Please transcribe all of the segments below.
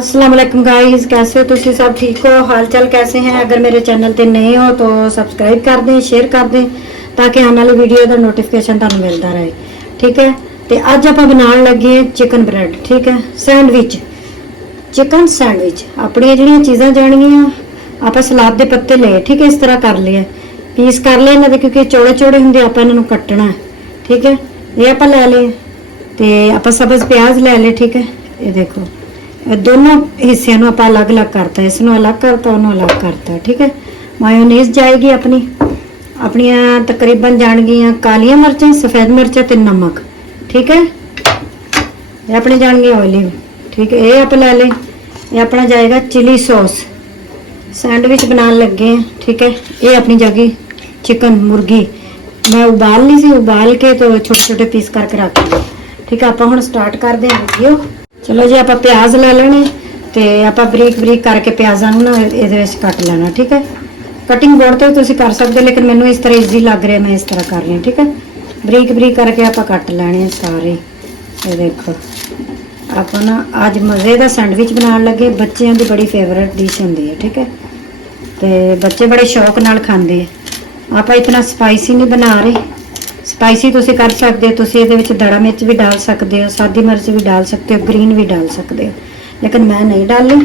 अस्सलाम वालेकुम गाइस, कैसे हो तुसी सब? ठीक हो? हाल चाल कैसे हैं? अगर मेरे चैनल ते नए हो तो सब्सक्राइब कर दें, शेयर कर दें ताकि आने वाली वीडियो का नोटिफिकेशन ਤੁਹਾਨੂੰ ਮਿਲਦਾ ਰਹੇ। ठीक है, ਤੇ ਅੱਜ ਆਪਾਂ ਬਣਾਉਣ ਲੱਗੇ ਹਾਂ ਚਿਕਨ ਬ੍ਰੈਡ। ठीक है, ਸੈਂਡਵਿਚ, चिकन सैंडविच। ਆਪਣੀਆਂ ਜਿਹੜੀਆਂ ਚੀਜ਼ਾਂ ਜਾਣਗੀਆਂ, ਆਪਾਂ ਸਲਾਦ ਦੇ ਪੱਤੇ ਲਏ। ठीक है, इस तरह कर लिए, ਪੀਸ ਕਰ ਲਏ ਇਹਨਾਂ ਦੇ, ਕਿਉਂਕਿ ਚੌੜੇ ਚੌੜੇ ਹੁੰਦੇ, ਆਪਾਂ ਇਹਨਾਂ ਨੂੰ ਕੱਟਣਾ ਹੈ। ठीक है, ਇਹ ਆਪਾਂ ਲੈ ਲਏ ਤੇ ਆਪਾਂ ਸਬਜ਼ ਪਿਆਜ਼ ਲੈ ਲਏ। ठीक है, ਇਹ ਦੇਖੋ दोनों हिस्सों ਨੂੰ ਆਪਾਂ ਅਲੱਗ-ਅਲੱਗ ਕਰਤਾ, ਇਸ ਨੂੰ ਅਲੱਗ ਕਰਤਾ, ਉਹਨੂੰ ਅਲੱਗ ਕਰਤਾ। ठीक है, ਮਾਇਓਨੀਜ਼ ਜਾਏਗੀ ਆਪਣੀਆਂ ਤਕਰੀਬਨ ਜਾਣਗੀਆਂ ਕਾਲੀਆਂ ਮਿਰਚਾਂ, ਸਫੈਦ ਮਿਰਚਾਂ ਤੇ ਨਮਕ। ठीक है, ਇਹ ਆਪਣੇ ਜਾਣਗੇ ਓਇਲੀ। ठीक है, ਇਹ ਆਪਾਂ ਲੈ ਲੇ। ਇਹ ਆਪਣਾ ਜਾਏਗਾ चिली सॉस। सैंडविच बनाने लगे हैं। ठीक है, ये अपनी जाएगी चिकन मुर्गी। मैं उबाल ली सी, उबाल के तो छोटे छोटे पीस करके रख दिए। ठीक है, आप हम स्टार्ट करते हैं वीडियो। चलो जी, आप प्याज ले लेने ते आप बरीक बरीक करके प्याज़ां नूं ना इहदे विच कट लेना। ठीक है, कटिंग बोर्ड ते तुसीं कर सकदे, लेकिन मैनूं इस तरह ईजी लग रहा, मैं इस तरह कर रही हूँ। ठीक है, बरीक बरीक करके आप कट लेने सारे। ये देखो, आप ना अज मज़े का सैंडविच बनाने लगे। बच्चों की बड़ी फेवरेट डिश होंदी है। ठीक है, तो बच्चे बड़े शौक नाल खांदे है। आप इतना स्पाइसी नहीं बना रहे, स्पाइसी तुसी कर सकते हो। तुसी इहदे विच दड़ा मिर्च भी डाल सकते हो, सादी मिर्च भी डाल सकते हो, ग्रीन भी डाल सकते हो, लेकिन मैं नहीं डाली।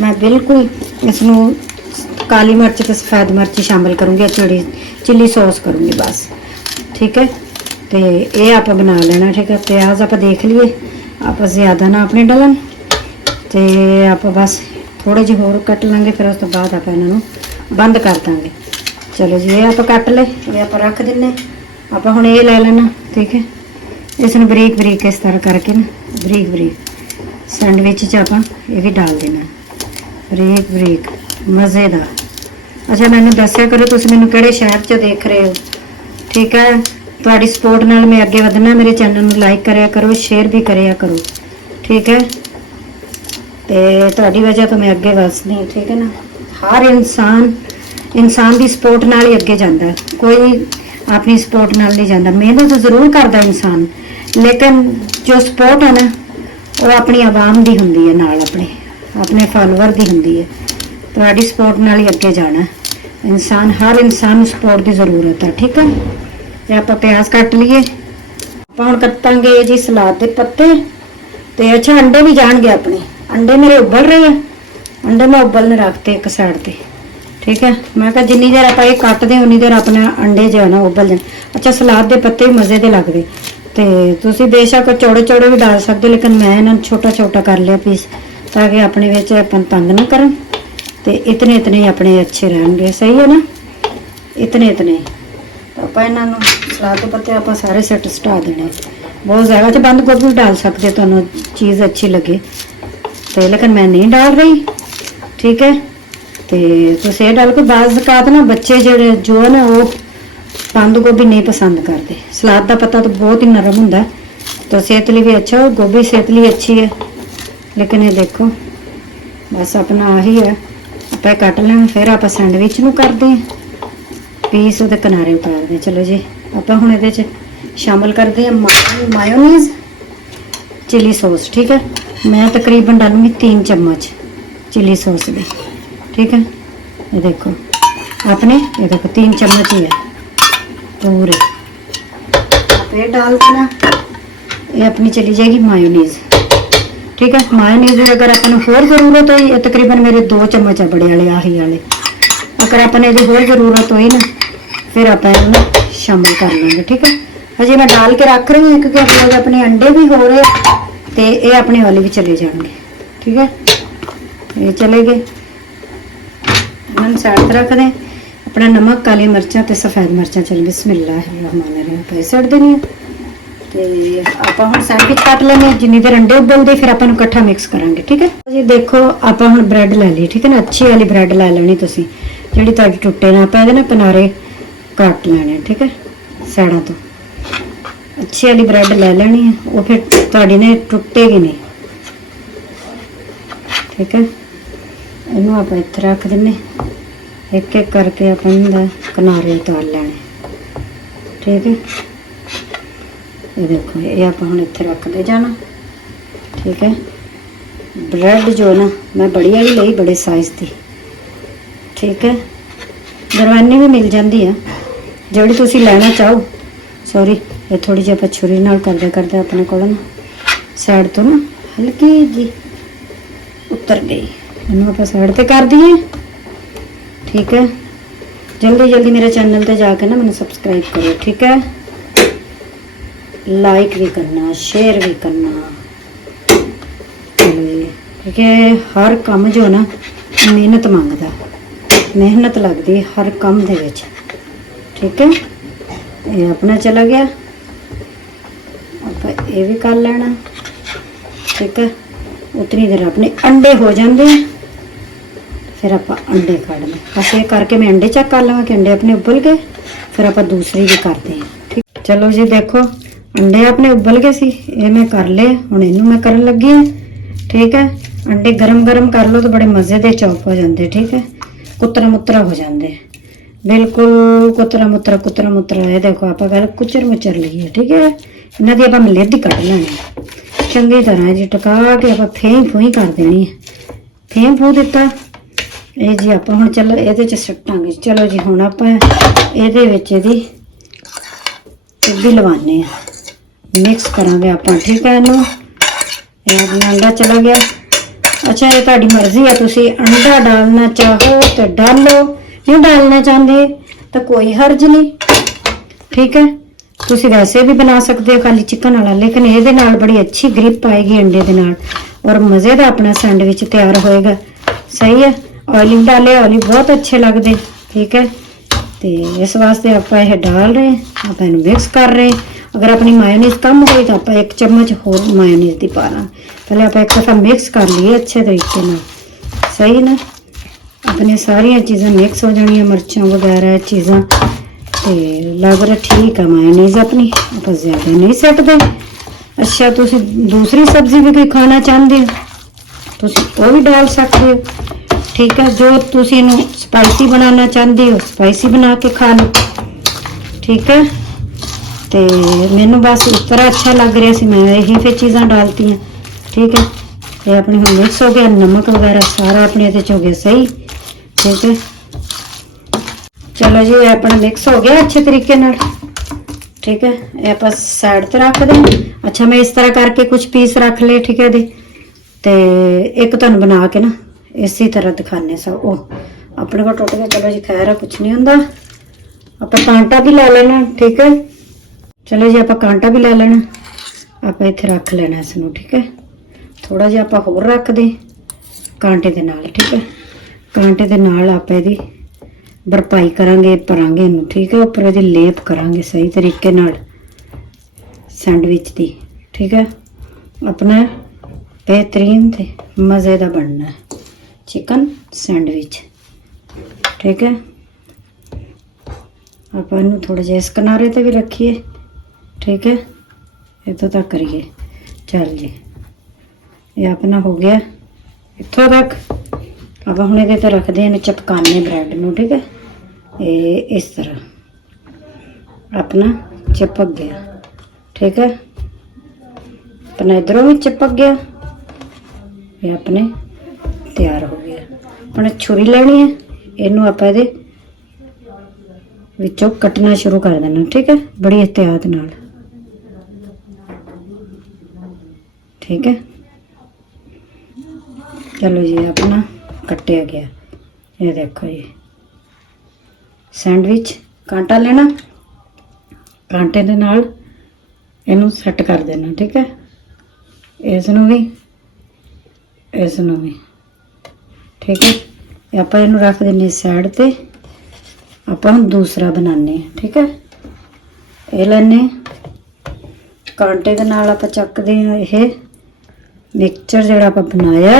मैं बिल्कुल इसनूं काली मिर्च ते सफेद मिर्च शामिल करूँगी, चिली सॉस करूँगी बस। ठीक है, तो ये आप बना लेना। ठीक है, प्याज आप देख लिए, आप ज़्यादा ना अपने डालन, तो आप बस थोड़े ਜਿਹੇ होर कट लेंगे, फिर उस तो बाद आप इन्हों बंद कर देंगे। चलो जी, ये आप कट ले, ये आप रख देने। आप हुण ये ले लेना। ठीक है, इसनूं बरीक बरीक इस तरह करके ना बरीक बरीक सैंडविच च आप ये भी डाल देना, बरीक बरीक मज़ेदार। अच्छा, मैनूं दस्सिया करो तुसीं मैनूं किहड़े शहर च देख रहे हो। ठीक है, तुहाडी सपोर्ट नाल मैं अगे वधना। मेरे चैनल नूं लाइक करिया करो, शेयर भी करिया करो। ठीक है, तो तुहाडी वजह तो मैं अगे वसदी। ठीक है ना, हर इंसान की सपोर्ट नाल ही अगे जाता है, कोई अपनी सपोर्ट नाल नहीं जाता। मेहनत तो जरूर करता इंसान, लेकिन जो सपोर्ट है ना वो अपनी आवाम की होंदी है, नाल अपने फॉलोअर की होंदी है। तुहाडी सपोर्ट नाल ही अगे जाना इंसान, हर इंसान नूं सपोर्ट की जरूरत है। ठीक है, तो आप प्याज कट लीए। आप हुण कटांगे जी सलाद के पत्ते। तो अच्छा, अंडे भी जाणगे अपने। अंडे मेरे उबल रहे हैं, अंडे मैं उबलने रखते एक साइड पे। ठीक है, मैं कहा जिन्नी देर आप ये कटते उन्नी देर अपना अंडे जो है ना उबल जाए। अच्छा, सलाद के पत्ते भी मज़े के लगते, तो तुसीं बेशक चौड़े चौड़े भी डाल सकते, लेकिन मैं इन्होंने छोटा छोटा कर लिया पीस, ताकि अपने विच अपन तंग ना करन। तो इतने इतने ही अपने अच्छे रहेंगे। सही है ना, इतने इतने। तो आप इन्होंने सलाद के पत्ते आप सारे सेट सटा देने। बहुत ज़्यादा तो बंद गोभी भी डाल सकते, तुहानूं चीज़ अच्छी लगे तो, लेकिन मैं नहीं डाल रही। ठीक है, तो तुसीं डाल के बाज़ ना बच्चे जो है ना वो बंद गोभी नहीं पसंद करते। सलाद का पत्ता तो बहुत ही नरम होंदा है, तो सेहत लिए भी अच्छा, गोभी सेहत लिए अच्छी है। लेकिन ये देखो, बस अपना आही है, आप कट लें, फिर आप सैंडविच नूं करते हैं पीस, वो किनारे उतारते हैं। चलो जी, आप हुण इहदे च शामिल करते हैं मायोनीज़, चिली सॉस। ठीक है, मैं तकरीबन डालूंगी 3 चम्मच चिली सॉस में। ठीक है, ये देखो आपने, ये देखो 3 चम्मच ही है पूरे। आप ये डाल देना, ये अपनी चली जाएगी मायोनीज़। ठीक है, मायोनीज़ अगर अपन होर ज़रूरत हो, ये तकरीबन मेरे 2 चम्मच है बड़े वाले, आही वाले। अगर अपन ये होर ज़रूरत होई ना, फिर आप शामिल कर लेंगे। ठीक है, अजे मैं डाल के रख रही हूँ, क्योंकि अपने अंडे भी हो रहे, तो ये अपने वाले भी चले जाएंगे। ठीक है, ये चले गए, इन्होंने साइड रख दें। अपना नमक, काली मिर्चा तो सफेद मिर्चा, चल बिस्मिल्लाहिर्रहमानिर्रहीम पे सट देनी है। तो आप हम सैंडविच कट लेंगे, जिन्नी देर अंडे उबलते फिर अपन इकट्ठा मिक्स करांगे। ठीक है जी, देखो आप हम ब्रैड ले ली। ठीक है ना, अच्छी वाली ब्रैड ले लेनी तुसी, जिहड़ी तुहाडी टुटे ना पै ना, किनारे कट लेने। ठीक है, साइडों तो अच्छी वाली ब्रैड ले लेनी है, वो फिर तुहाडी ने टुटेगी नहीं। ठीक है, इनू आप इत्थे रख देने, एक एक करके अपन किनारे उतार लेने। ठीक है, ये देखो, ये आप हुण इत्थे रखते जाना। ठीक है, ब्रेड जो है ना मैं बड़ी वाली ਲਈ बड़े साइज की, ठीक है। दरवानी भी मिल जाती है ਜਿਹੜੀ ਤੁਸੀਂ ਲੈਣਾ ਚਾਹੋ। सॉरी ये थोड़ी ਜਿਹੀ ਆਪਾਂ ਛੁਰੀ ਨਾਲ ਕਰਦੇ ਕਰਦੇ ਆਪਣੇ ਕੋਲ ਨਾ ਸਾਈਡ ਤੋਂ ਨਾ हल्की जी उतर गई, ਇਹਨੂੰ ਆਪਾਂ ਸਾਈਡ ਤੇ कर दिए, ठीक है। जल्दी जल्दी मेरे चैनल पे जाके ना मैंने सब्सक्राइब करो, ठीक है। लाइक भी करना, शेयर भी करना, ठीक है। हर काम जो ना मेहनत मंगदा, मेहनत लगती हर काम दे विच, ठीक है। ये अपना चला गया, आप ये भी कर लेना, ठीक है। उतनी देर अपने अंडे हो जाते हैं, फिर आप अंडे काटने, बस ये करके मैं अंडे चेक कर लवां कि अंडे अपने उबल गए, फिर आप दूसरी भी करते हैं, ठीक। चलो जी देखो अंडे अपने उबल गए सी, ये मैं कर ले, हुण इनू मैं करन लगी हां, ठीक है। अंडे गरम गरम कर लो तो बड़े मज़े दे चौप हो जाते, ठीक है। कुतरा मुतरा हो जाते, बिल्कुल कुतरा मुतरा। ये देखो आप गल कुचर मुचर ली है, ठीक है। इन्हां दी आपां मलिद्दी कट लैनी चंगी तरह जी, टका के आपां फें फूही कर देनी है। फें फू दिता ये जी आप हुण चलो ये सट्टांगे। चलो जी हुण आपां इहदे विच इहदी चुब्बी लवाने, मिक्स करांगे आपां, ठीक है। इहनूं अपना अंडा चला गया। अच्छा ये तुहाडी मर्जी है, तुसीं अंडा डालना चाहो तो डालो, नहीं डालना चाहते तो कोई हर्ज नहीं, ठीक है। तुसीं वैसे भी बना सकते हो खाली चिकन वाला, लेकिन ये बड़ी अच्छी ग्रिप आएगी अंडे दे नाल और मज़े का अपना सैंडविच तैयार होएगा, सही है। ऑयलिव डाले, ऑयलिव बहुत अच्छे लगते, ठीक है। तो इस वास्ते आप यह डाल रहे हैं, आप मिक्स कर रहे हैं। अगर अपनी मायोनीज कम हो गई तो आप 1 चम्मच होर मायोनीज की पा ला। पहले आप एक दफ़ा मिक्स कर लिए अच्छे तरीके ना, सही ना। अपनी सारिया चीज़ां मिक्स हो जानियां, मिर्चां वगैरह चीज़ां तो लग रहा ठीक है। मायोनीज अपनी आप ज़्यादा नहीं सटते। अच्छा तुसी दूसरी सब्जी भी कोई खाना चाहते हो तुसी वो भी डाल सकते हो, ठीक है। जो तुसी इनू स्पाइसी बनाना चाहते हो स्पाइसी बना के खा लो, ठीक है। तो मैनू बस इस तरह अच्छा लग रहा सी, मैं यही फिर चीज़ां डालती हैं, ठीक है। ये अपनी हम मिक्स हो गया, नमक वगैरह सारा अपने ये हो गया सही, ठीक है। चलो जी ये अपना मिक्स हो गया अच्छे तरीके नाल, ठीक है। ये आप साइड पर रख दें। अच्छा मैं इस तरह करके कुछ पीस रख ले, ठीक है। तो एक तुहानू बना के ना इसी तरह दिखाने सा, ओ अपने को टुट गया। चलो जी खैर है, कुछ नहीं होंदा। आप कांटा भी ला लेना, ठीक है। चलो जी आप कांटा भी ला लेना, आप इत्थे रख लेना इसनूं, ठीक है। थोड़ा जिहा आप होर रख दे कांटे दे नाल, ठीक है। कांटे दे नाल आप इहदी भरपाई करांगे, भरांगे इनूं, ठीक है। उपर इहदी लेप करांगे सही तरीके नाल सैंडविच दी, ठीक है। अपना बेहतरीन ते मज़े दा बनना है चिकन सैंडविच, ठीक है। आप इनू थोड़ा जिहा इस किनारे ते भी रखिए, ठीक है। इतों तक करिए। चल जी ये अपना हो गया इतों तक। अब हम ये रखते हैं चिपकाने ब्रैड में, ठीक है। ये इस तरह अपना चिपक गया, ठीक है। अपना इधरों भी चिपक गया, ये अपने तैयार हो गया। अपने छुरी लेनी है, इनू आप विचों कटना शुरू कर देना, ठीक है। बड़ी एहतियात नाल, ठीक है। चलो जी अपना कटिया गया। ये देखो ये सैंडविच कांटा लेना, कांटे दे नाल इनू सैट कर देना, ठीक है। इसनू भी इसनू भी, ठीक है। आप इनू रख देने साइड ते, आप हम दूसरा बनाने, ठीक है। ये लेने कांटे दे नाल आप चकते हैं ये मिक्सचर जिहड़ा आप बनाया,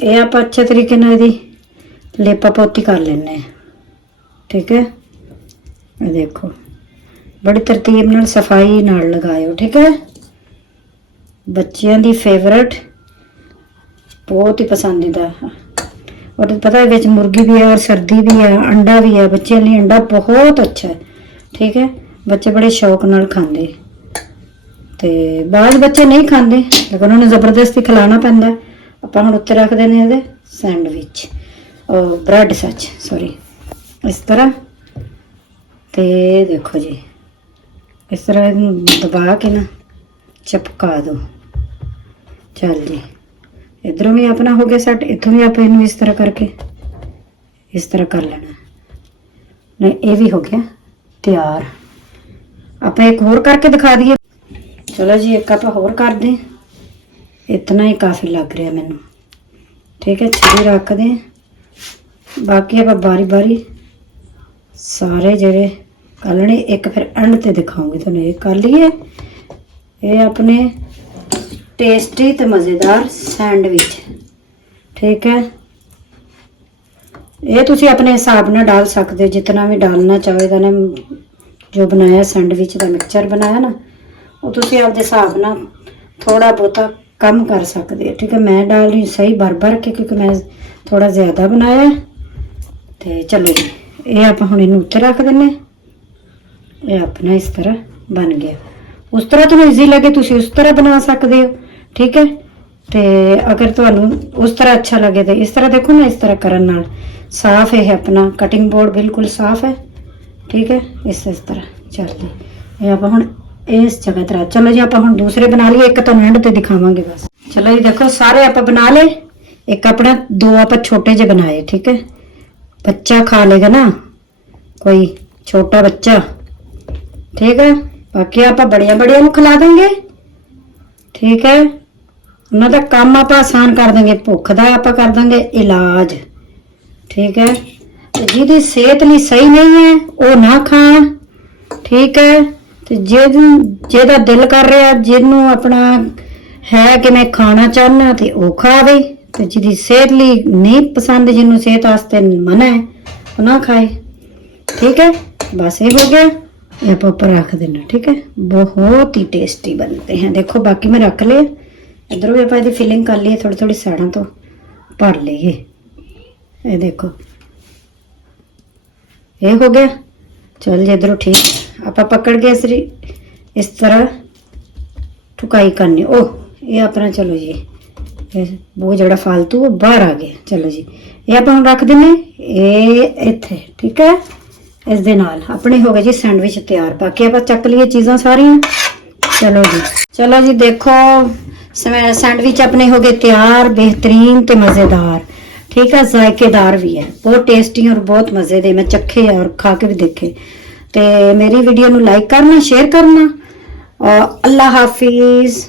ये आप अच्छे तरीके नाल इहदी लेपा पोती कर लेने, ठीक है। ये देखो बड़ी तरतीब नाल सफाई नाल लगाओ, ठीक है। बच्चों की फेवरेट बहुत ही पसंदीदा, और पता है विच मुर्गी भी है और सर्दी भी है, अंडा भी है। बच्चों लिए अंडा बहुत अच्छा है, ठीक है। बच्चे बड़े शौक नाल खांदे, ਤੇ ਬਾਅਦ ਬੱਚੇ ਨਹੀਂ ਖਾਂਦੇ ਲੇਕਿਨ ਉਹਨਾਂ ਨੂੰ ਜ਼ਬਰਦਸਤੀ ਖਿਲਾਉਣਾ ਪੈਂਦਾ। ਆਪਾਂ ਹੁਣ ਉੱਤੇ ਰੱਖਦੇ ਨੇ ਇਹਦੇ ਸੈਂਡਵਿਚ, ਬ੍ਰੈਡ ਸੱਚ ਸੌਰੀ, ਇਸ ਤਰ੍ਹਾਂ। ਤੇ ਦੇਖੋ ਜੀ ਇਸ ਤਰ੍ਹਾਂ ਇਹਨੂੰ ਦਬਾ ਕੇ ਨਾ ਚਪਕਾ ਦੋ। ਚੱਲ ਜੀ इधरों भी अपना हो गया सेट, इथों भी आप इनू इस तरह करके इस तरह कर लेना। नहीं ये भी हो गया तैयार। आप एक होर करके दिखा दिए। चलो जी एक आप होर कर दें, इतना ही काफ़ी लग रहा मैनू। ठीक है छुरी रख दें, बाकी आप बारी बारी सारे जेड़े कर लेने। एक फिर एंड ते दिखाऊंगी तुहानू। ये कर लिए ये अपने टेस्टी तो मज़ेदार सैंडविच। ठीक है ये तुसी अपने हिसाब नाल डाल सकते हो, जितना भी डालना चाहो। ना जो बनाया सैंडविच का मिक्सचर बनाया ना वो तुसी आपदे हिसाब नाल थोड़ा बहुता कम कर सकते हो। ठीक है मैं डाल रही सही भर भर के क्योंकि मैं थोड़ा ज़्यादा बनाया। तो चलो जी ये आप हुण इनू उत्ते रख देने। ये अपना इस तरह बन गया। उस तरह तो ईजी लगे तुसी उस तरह बना सकते हो। ठीक है तो अगर तुहानू उस तरह अच्छा लगे तो इस तरह देखो ना, इस तरह करन नाल साफ है अपना कटिंग बोर्ड बिल्कुल साफ है। ठीक है इस तरह चल जी ये आप हुण इस जगह तरह। चलो जी आप हुण दूसरे बना लिए, एक तो एंड ते दिखावांगे बस। चलो जी देखो सारे आप बना ले। एक अपना दो आप छोटे जे बनाए। ठीक है बच्चा खा लेगा ना, कोई छोटा बच्चा। ठीक है बाकी आप बड़िया बड़िया नू खिला देंगे। ठीक है उन्हों का काम आप आसान कर देंगे, भुख का आप कर देंगे इलाज। ठीक है तो जिहदी सेहत लिए सही नहीं है वो ना खाण। ठीक है तो जेदा दिल कर रहा जिन्हों अपना है कि मैं खाना चाहना तो वह खावे, तो जिहदी सेहत लिए नहीं पसंद, जिन्हों सेहत वास्ते मना है वो ना खाए। ठीक है बस ये हो गया। ये आप ऊपर रख देना। ठीक है बहुत ही टेस्टी बनते हैं। देखो बाकी मैं रख लिया। इधर भी आप फिलिंग कर लिए, थोड़ी थोड़ी साइडों तो भर लीए। ये देखो ये हो गया। चल जी इधरों ठीक आप पकड़ के इस तरह ठुकाई करनी। ओह ये अपना चलो जी वो जड़ा फालतू वो बाहर आ गया। चलो जी ये आप रख देने ये इत्थे। ठीक है इस दे नाल अपने हो गए जी सैंडविच तैयार। बाकी आप चक लिए चीज़ां सारियां। चलो जी देखो सैंडविच अपने हो गए तैयार, बेहतरीन ते मज़ेदार। ठीक है जायकेदार भी है, बहुत टेस्टी और बहुत मज़े दे। मैं चखे और खा के भी देखे। तो मेरी वीडियो नू लाइक करना, शेयर करना और अल्लाह हाफिज़।